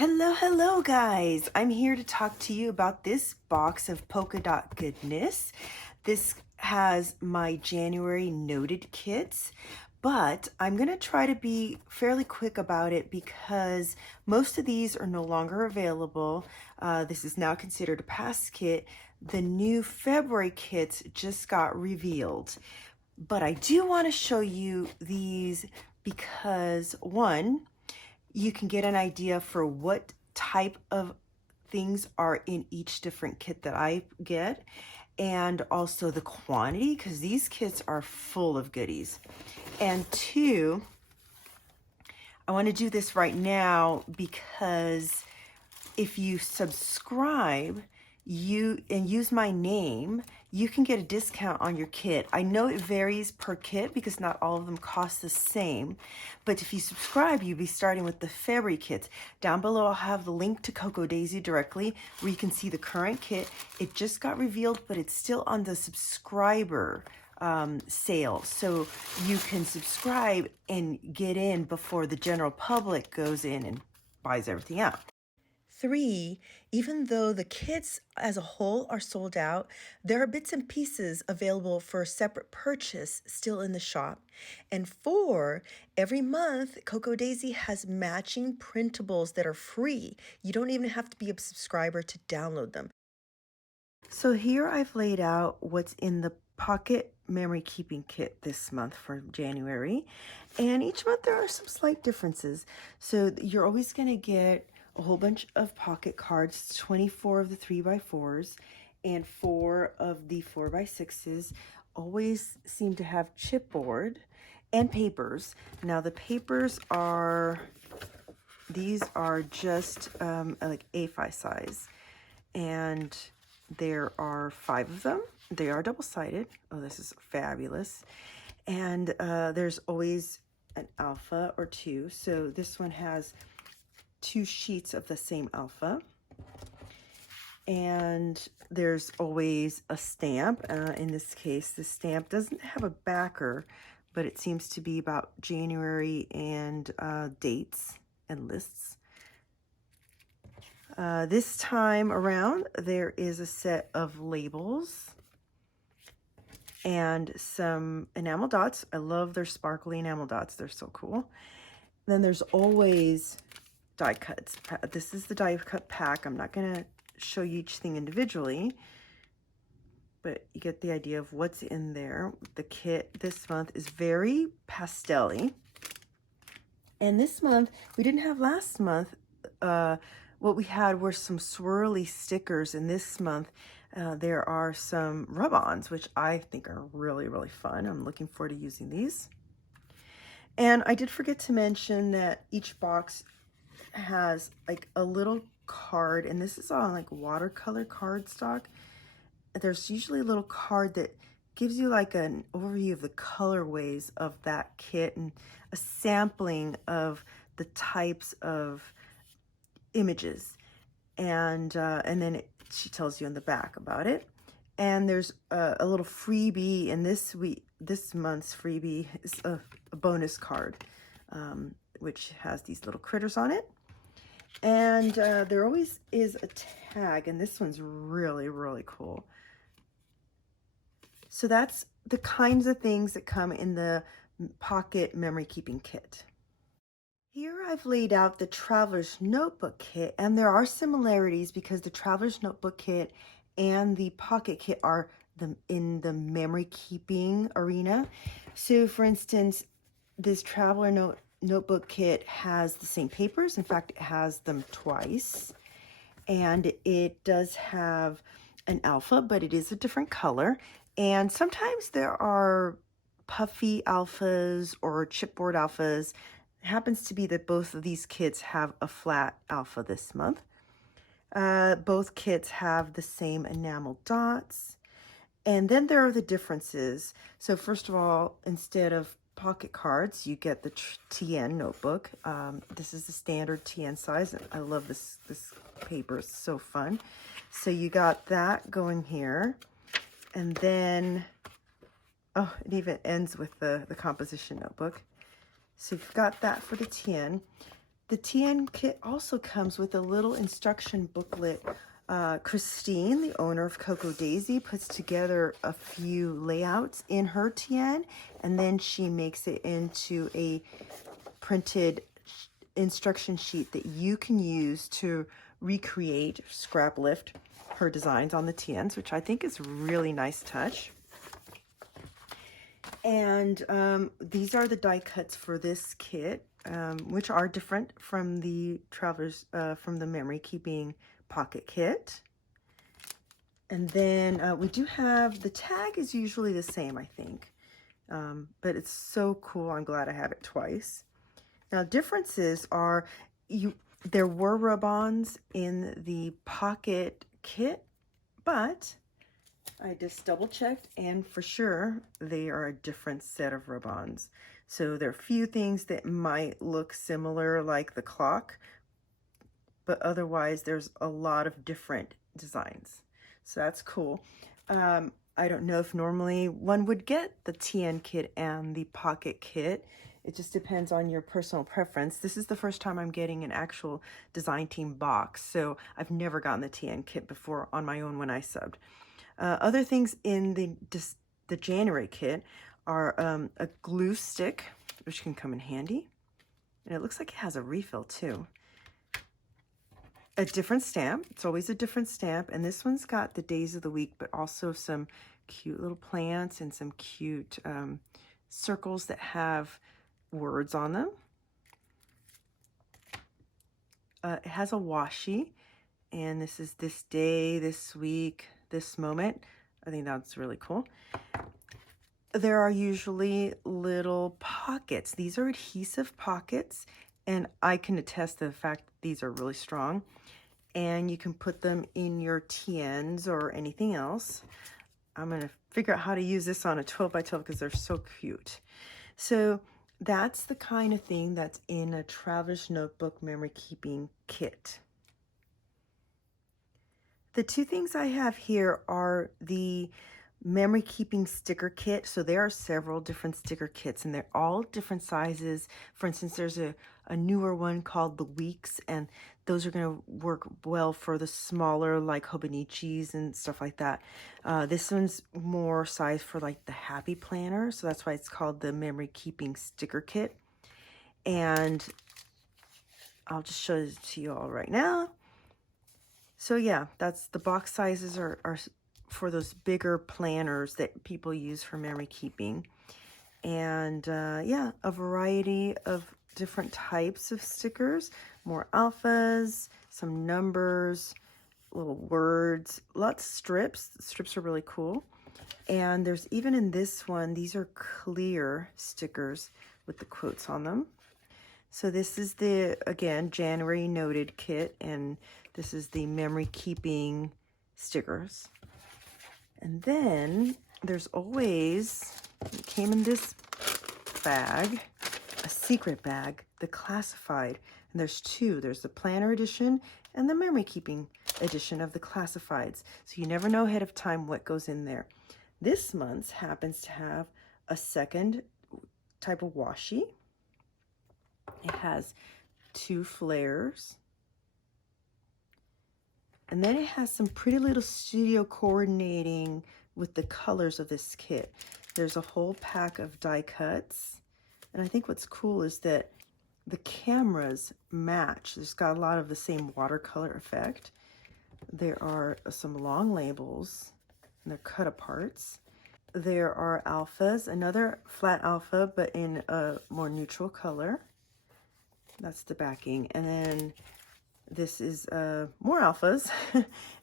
Hello guys. I'm here to talk to you about this box of polka dot goodness. This has my January noted kits, but I'm going to try to be fairly quick about it because most of these are no longer available. This is now considered a past kit. The new February kits just got revealed, but I do want to show you these because one, you can get an idea for what type of things are in each different kit that I get, and also the quantity, because these kits are full of goodies. And two, I want to do this right now because if you subscribe and use my name, you can get a discount on your kit. I know it varies per kit because not all of them cost the same, but if you subscribe, you'll be starting with the February kits. Down below, I'll have the link to Cocoa Daisy directly where you can see the current kit. It just got revealed, but it's still on the subscriber sale. So you can subscribe and get in before the general public goes in and buys everything out. Three, even though the kits as a whole are sold out, there are bits and pieces available for separate purchase still in the shop. And four, every month, Cocoa Daisy has matching printables that are free. You don't even have to be a subscriber to download them. So here I've laid out what's in the Pocket Memory Keeping Kit this month for January. And each month there are some slight differences. So you're always going to get a whole bunch of pocket cards, 24 of the 3x4s and 4 of the 4x6s. Always seem to have chipboard and papers. Now the papers these are just like A5 size, and there are 5 of them. They are double-sided. Oh, this is fabulous. And there's always an alpha or two. So this one has 2 sheets of the same alpha. And there's always a stamp. In this case, the stamp doesn't have a backer, but it seems to be about January and dates and lists. This time around, there is a set of labels and some enamel dots. I love their sparkly enamel dots. They're so cool. Then there's always die cuts. This is the die cut pack. I'm not going to show you each thing individually, but you get the idea of what's in there. The kit this month is very pastel-y. And this month, we didn't have last month. What we had were some swirly stickers, and this month there are some rub-ons, which I think are really, really fun. I'm looking forward to using these. And I did forget to mention that each box has like a little card, and this is on like watercolor cardstock. There's usually a little card that gives you like an overview of the colorways of that kit and a sampling of the types of images, and then she tells you in the back about it. And there's a little freebie, and this month's freebie is a bonus card, which has these little critters on it. And there always is a tag, and this one's really, really cool. So that's the kinds of things that come in the Pocket Memory Keeping Kit. Here I've laid out the Traveler's Notebook Kit, and there are similarities because the Traveler's Notebook Kit and the Pocket Kit are in the memory keeping arena. So for instance, this Notebook Kit has the same papers. In fact, it has them twice. And it does have an alpha, but it is a different color. And sometimes there are puffy alphas or chipboard alphas. It happens to be that both of these kits have a flat alpha this month. Both kits have the same enamel dots. And then there are the differences. So first of all, instead of pocket cards, you get the TN notebook. This is the standard TN size. I love this paper. It's so fun. So you got that going here. And then, oh, it even ends with the composition notebook. So you've got that for the TN. The TN kit also comes with a little instruction booklet. Christine, the owner of Cocoa Daisy, puts together a few layouts in her TN, and then she makes it into a printed instruction sheet that you can use to recreate, scrap lift her designs on the TNs, which I think is a really nice touch. And these are the die cuts for this kit, which are different from the Travelers, from the Memory Keeping Pocket Kit. And then we do have, the tag is usually the same, I think. But it's so cool. I'm glad I have it twice. Now, differences are, there were rub-ons in the Pocket Kit, but I just double checked, and for sure they are a different set of rub-ons. So there are a few things that might look similar, like the clock, but otherwise there's a lot of different designs. So that's cool. I don't know if normally one would get the TN kit and the Pocket Kit. It just depends on your personal preference. This is the first time I'm getting an actual design team box, so I've never gotten the TN kit before on my own when I subbed. Other things in the January kit are a glue stick, which can come in handy. And it looks like it has a refill too. A different stamp. It's always a different stamp. And this one's got the days of the week, but also some cute little plants and some cute circles that have words on them. It has a washi. And this is this day, this week, this moment. I think that's really cool. There are usually little pockets. These are adhesive pockets, and I can attest to the fact that these are really strong. And you can put them in your TNs or anything else. I'm going to figure out how to use this on a 12 by 12 because they're so cute. So that's the kind of thing that's in a Traveler's Notebook Memory Keeping Kit. The two things I have here are the Memory Keeping Sticker Kit. So there are several different sticker kits, and they're all different sizes. For instance, there's a newer one called the Weeks, and those are going to work well for the smaller, like Hobonichis and stuff like that. This one's more size for like the Happy Planner, so that's why it's called the Memory Keeping Sticker Kit. And I'll just show it to you all right now. So yeah, that's the box sizes are for those bigger planners that people use for memory keeping. And yeah, a variety of different types of stickers, more alphas, some numbers, little words, lots of strips. The strips are really cool. And there's even in this one, these are clear stickers with the quotes on them. So this is the, again, January Noted kit, and this is the memory keeping stickers. And then there's always, it came in this bag, a secret bag, the classified. And there's two. There's the planner edition and the memory keeping edition of the classifieds. So you never know ahead of time what goes in there. This month's happens to have a second type of washi. It has two flares. And then it has some pretty little studio coordinating with the colors of this kit. There's a whole pack of die cuts. And I think what's cool is that the cameras match. It's got a lot of the same watercolor effect. There are some long labels, and they're cut aparts. There are alphas, another flat alpha, but in a more neutral color. That's the backing. And then this is more alphas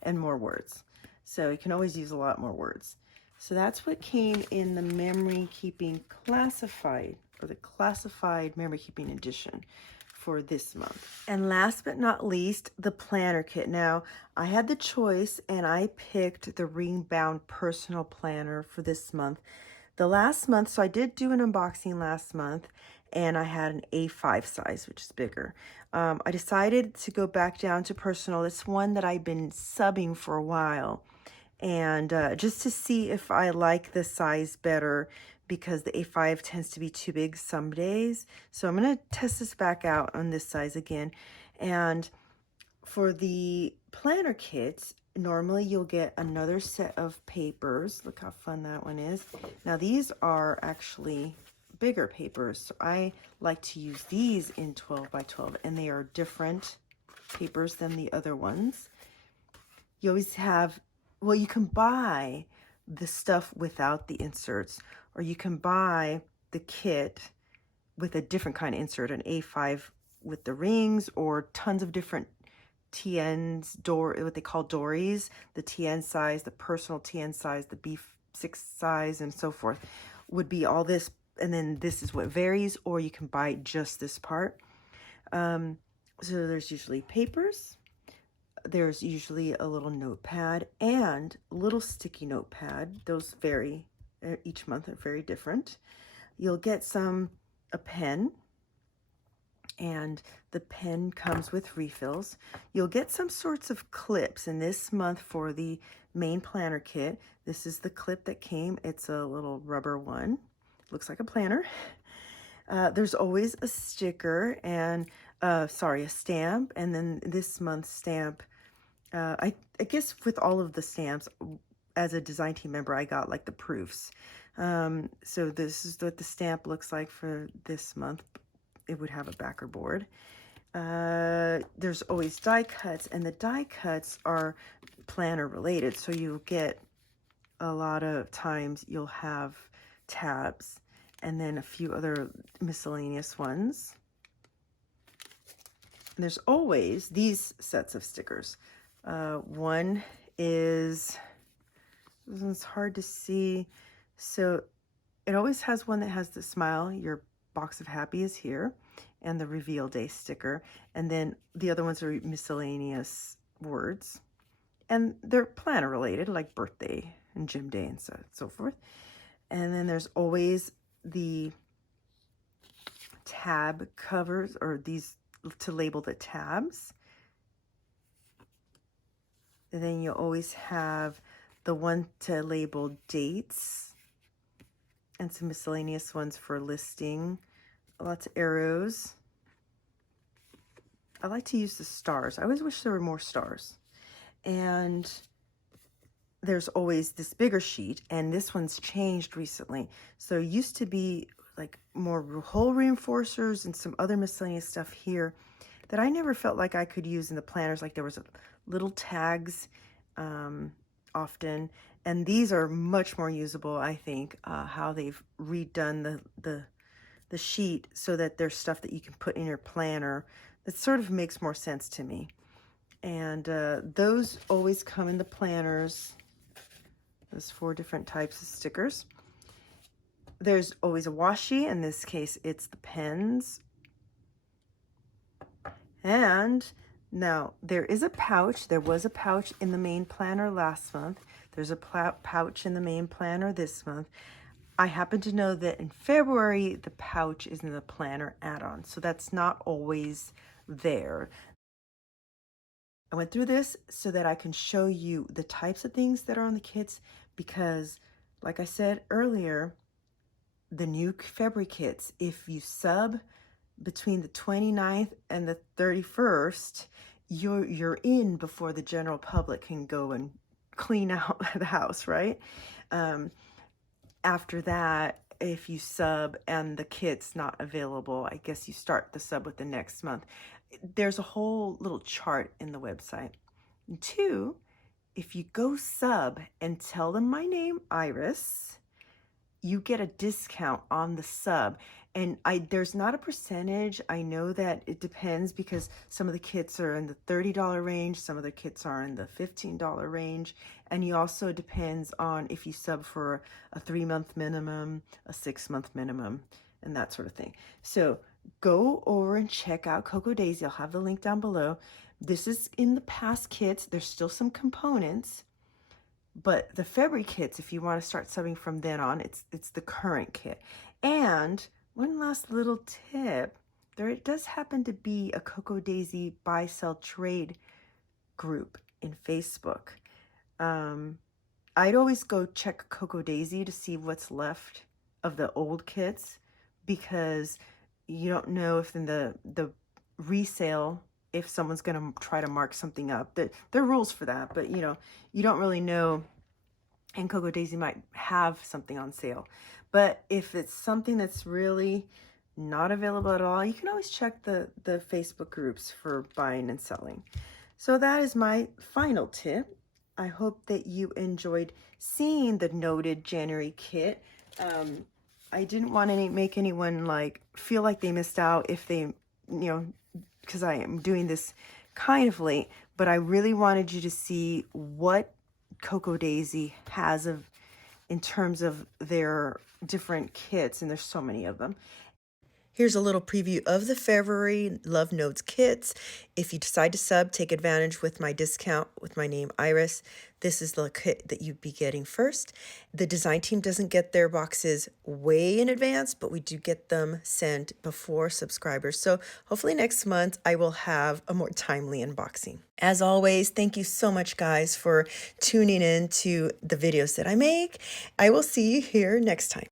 and more words. So you can always use a lot more words. So that's what came in the Memory Keeping Classified, or the Classified Memory Keeping Edition for this month. And last but not least, the Planner Kit. Now, I had the choice and I picked the Ring Bound Personal Planner for this month. The last month, so I did do an unboxing last month, and I had an A5 size, which is bigger. I decided to go back down to personal. It's one that I've been subbing for a while, and just to see if I like the size better, because the A5 tends to be too big some days. So I'm going to test this back out on this size again. And for the planner kits, normally you'll get another set of papers. Look how fun that one is. Now these are actually bigger papers. So I like to use these in 12 by 12, and they are different papers than the other ones. You always have, well, you can buy the stuff without the inserts, or you can buy the kit with a different kind of insert, an A5 with the rings, or tons of different TNs, what they call dories, the TN size, the personal TN size, the B6 size, and so forth, would be all this, and then this is what varies, or you can buy just this part. So there's usually papers, there's usually a little notepad, and a little sticky notepad. Those vary each month, are very different. You'll get a pen, and the pen comes with refills. You'll get some sorts of clips, and this month for the main planner kit, this is the clip that came. It's a little rubber one, looks like a planner. There's always a sticker and a stamp, and then this month's stamp, I guess with all of the stamps, as a design team member, I got like the proofs. So this is what the stamp looks like for this month. It would have a backer board. There's always die cuts, and the die cuts are planner related. So you'll get, a lot of times you'll have tabs and then a few other miscellaneous ones. And there's always these sets of stickers. One is, it's hard to see. So it always has one that has the smile, your box of happy is here, and the reveal day sticker. And then the other ones are miscellaneous words. And they're planner related, like birthday and gym day and so forth. And then there's always the tab covers, or these to label the tabs. And then you always have the one to label dates, and some miscellaneous ones for listing. Lots of arrows. I like to use the stars. I always wish there were more stars. And there's always this bigger sheet, and this one's changed recently. So it used to be like more hole reinforcers and some other miscellaneous stuff here that I never felt like I could use in the planners. Like there was little tags often, and these are much more usable, I think, how they've redone the sheet so that there's stuff that you can put in your planner. That sort of makes more sense to me. And those always come in the planners. There's 4 different types of stickers. There's always a washi. In this case, it's the pens. And now there is a pouch. There was a pouch in the main planner last month. There's a pouch in the main planner this month. I happen to know that in February, the pouch is in the planner add-on. So that's not always there. I went through this so that I can show you the types of things that are on the kits, because like I said earlier, the new February kits, if you sub between the 29th and the 31st, you're in before the general public can go and clean out the house, right? After that, if you sub and the kit's not available, I guess you start the sub with the next month. There's a whole little chart in the website. 2, if you go sub and tell them my name, Iris, you get a discount on the sub. And there's not a percentage. I know that it depends, because some of the kits are in the $30 range, some of the kits are in the $15 range, and you also depends on if you sub for a 3-month minimum, a 6-month minimum, and that sort of thing. So go over and check out Cocoa Daisy. I'll have the link down below. This is in the past kits. There's still some components, but the February kits, if you want to start subbing from then on, it's the current kit. And one last little tip, there does happen to be a Cocoa Daisy buy, sell, trade group in Facebook. I'd always go check Cocoa Daisy to see what's left of the old kits, because you don't know if in the resale, if someone's going to try to mark something up. There are rules for that, but you know, you don't really know, and Cocoa Daisy might have something on sale. But if it's something that's really not available at all, you can always check the Facebook groups for buying and selling. So that is my final tip. I hope that you enjoyed seeing the noted January kit. I didn't want to make anyone like feel like they missed out if they, you know, because I am doing this kind of late, but I really wanted you to see what Cocoa Daisy has of in terms of their different kits, and there's so many of them. Here's a little preview of the February Love Notes kits. If you decide to sub, take advantage with my discount with my name Iris. This is the kit that you'd be getting first. The design team doesn't get their boxes way in advance, but we do get them sent before subscribers. So hopefully next month I will have a more timely unboxing. As always, thank you so much, guys, for tuning in to the videos that I make. I will see you here next time.